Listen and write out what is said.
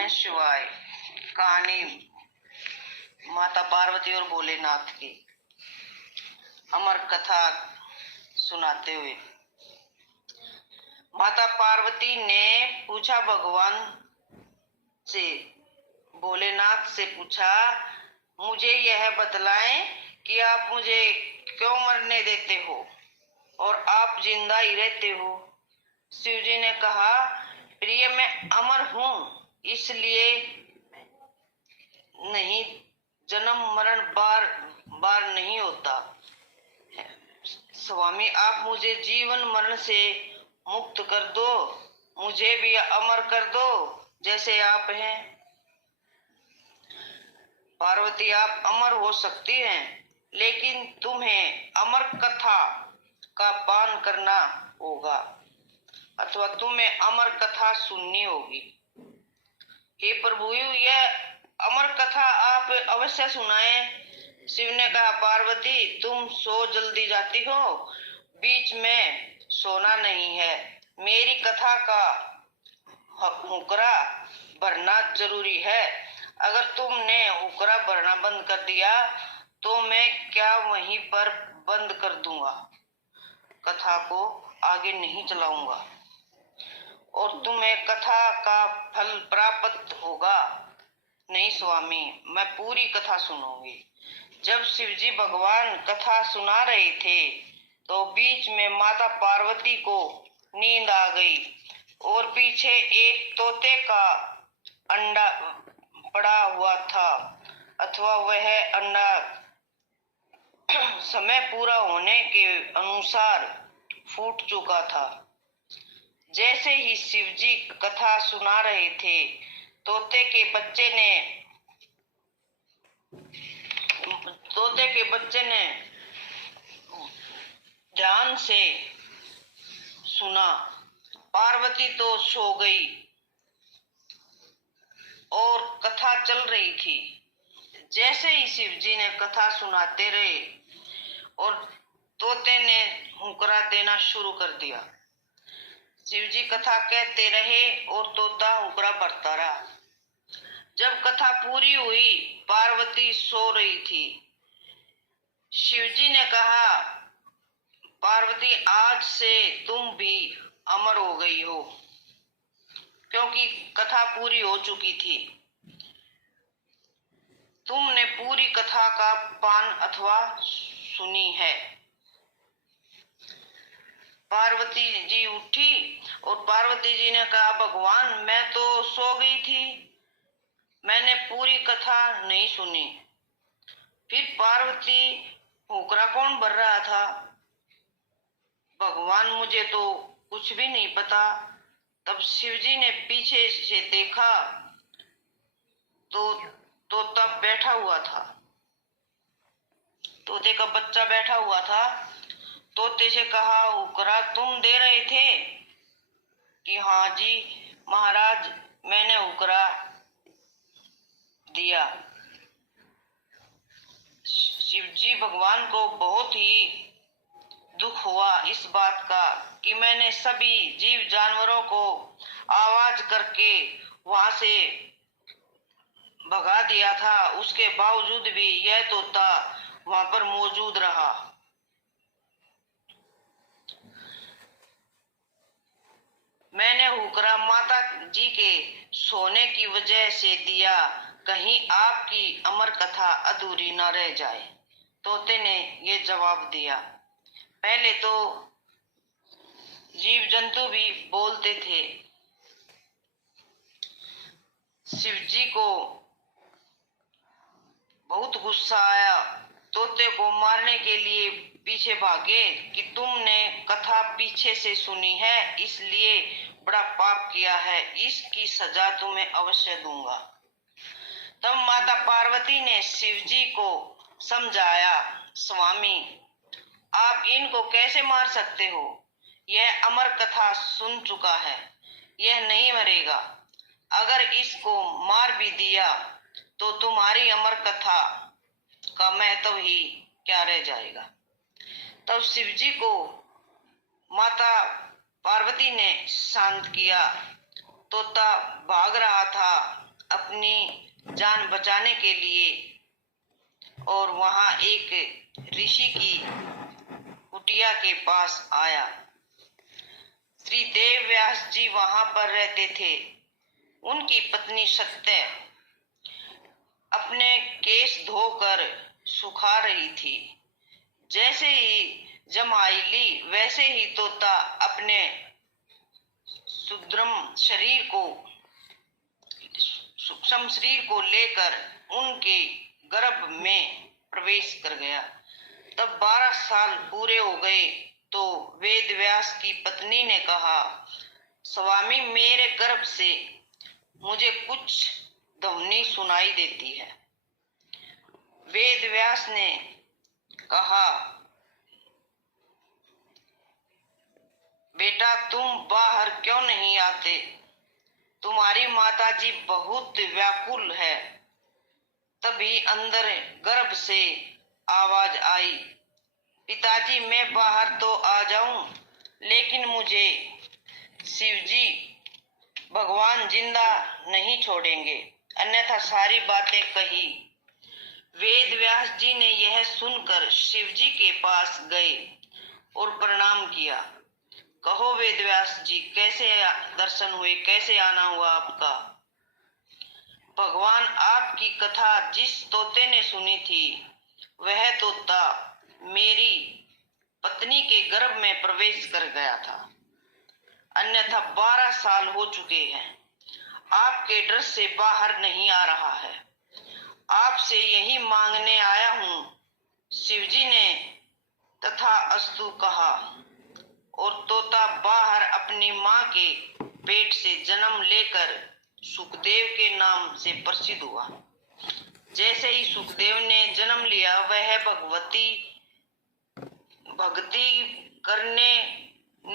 नमः शिवाय। कहानी माता पार्वती और भोलेनाथ की अमर कथा सुनाते हुए। माता पार्वती ने पूछा भगवान से, भोलेनाथ से पूछा, मुझे यह बतलाएं कि आप मुझे क्यों मरने देते हो और आप जिंदा ही रहते हो। शिव जी ने कहा, प्रिय मैं अमर हूँ, इसलिए नहीं, जन्म मरण बार बार नहीं होता। स्वामी, आप मुझे जीवन मरण से मुक्त कर दो, मुझे भी अमर कर दो जैसे आप हैं। पार्वती, आप अमर हो सकती हैं, लेकिन तुम्हें अमर कथा का पान करना होगा अथवा तुम्हें अमर कथा सुननी होगी। हे प्रभु, यह अमर कथा आप अवश्य सुनाएं। शिव ने कहा, पार्वती, तुम सो जल्दी जाती हो, बीच में सोना नहीं है। मेरी कथा का हुक्रा भरना जरूरी है। अगर तुमने हुक्रा भरना बंद कर दिया तो मैं क्या वहीं पर बंद कर दूंगा, कथा को आगे नहीं चलाऊंगा और तुम्हें कथा का फल प्राप्त होगा। नहीं स्वामी, मैं पूरी कथा सुनूंगी। जब शिवजी भगवान कथा सुना रहे थे तो बीच में माता पार्वती को नींद आ गई और पीछे एक तोते का अंडा पड़ा हुआ था अथवा वह अंडा समय पूरा होने के अनुसार फूट चुका था। जैसे ही शिवजी कथा सुना रहे थे, तोते के बच्चे ने ध्यान से सुना। पार्वती तो सो गई और कथा चल रही थी। जैसे ही शिवजी ने कथा सुनाते रहे और तोते ने हुंकरा देना शुरू कर दिया। शिवजी कथा कहते रहे और तोता हुंकरा भरता रहा। जब कथा पूरी हुई, पार्वती सो रही थी। शिवजी ने कहा, पार्वती, आज से तुम भी अमर हो गई हो, क्योंकि कथा पूरी हो चुकी थी। तुमने पूरी कथा का पान अथवा सुनी है। पार्वती जी उठी और पार्वती जी ने कहा, भगवान, मैं तो सो गई थी, मैंने पूरी कथा नहीं सुनी। फिर पार्वती, हुक्रा कौन भर रहा था? भगवान, मुझे तो कुछ भी नहीं पता। तब शिवजी ने पीछे से देखा तो तोता बैठा हुआ था, तोते का बच्चा बैठा हुआ था। तोते से कहा, हुक्रा तुम दे रहे थे? कि हाँ जी महाराज, मैंने हुक्रा दिया। शिवजी भगवान को बहुत ही दुख हुआ इस बात का कि मैंने सभी जीव जानवरों को आवाज करके वहां से भगा दिया था, उसके बावजूद भी यह तोता वहां पर मौजूद रहा। मैंने हुक्रा माता जी के सोने की वजह से दिया, कहीं आपकी अमर कथा अधूरी न रह जाए। तोते ने ये जवाब दिया। पहले तो जीव जंतु भी बोलते थे। शिवजी को बहुत गुस्सा आया, तोते को मारने के लिए पीछे भागे कि तुमने कथा पीछे से सुनी है, इसलिए बड़ा पाप किया है, इसकी सजा तुम्हें अवश्य दूंगा। तब माता पार्वती ने शिवजी को समझाया, स्वामी, आप इनको कैसे मार सकते हो? यह अमर कथा सुन चुका है, यह नहीं मरेगा। अगर इसको मार भी दिया तो तुम्हारी अमर कथा का महत्व ही क्या रह जाएगा। तब शिवजी को माता पार्वती ने शांत किया। तोता भाग रहा था अपनी जान बचाने के लिए और वहां एक ऋषि की कुटिया के पास आया। श्री देव व्यास जी वहां पर रहते थे। उनकी पत्नी सत्य अपने केस धोकर सुखा रही थी। जैसे ही जमाईली वैसे ही तोता अपने सूक्ष्म शरीर को लेकर उनके गर्भ में प्रवेश कर गया। तब 12 साल पूरे हो गए तो वेद व्यास की पत्नी ने कहा, स्वामी, मेरे गर्भ से मुझे कुछ ध्वनि सुनाई देती है। वेद व्यास ने कहा, बेटा, तुम बाहर क्यों नहीं आते? तुम्हारी माताजी बहुत व्याकुल है। तभी अंदर गर्भ से आवाज आई, पिताजी, मैं बाहर तो आ जाऊं, लेकिन मुझे शिवजी भगवान जिंदा नहीं छोड़ेंगे, अन्यथा सारी बातें कही। वेद व्यास जी ने यह सुनकर शिवजी के पास गए और प्रणाम किया। कहो वेद व्यास जी, कैसे दर्शन हुए, कैसे आना हुआ आपका? भगवान, आपकी कथा जिस तोते ने सुनी थी वह तोता मेरी पत्नी के गर्भ में प्रवेश कर गया था, अन्यथा 12 साल हो चुके हैं। आपके डर से बाहर नहीं आ रहा है। आपसे यही मांगने आया हूं। शिवजी ने तथा अस्तु कहा और तोता बाहर अपनी मां के पेट से जन्म लेकर सुखदेव के नाम से प्रसिद्ध हुआ। जैसे ही सुखदेव ने जन्म लिया, वह भगवती भक्ति करने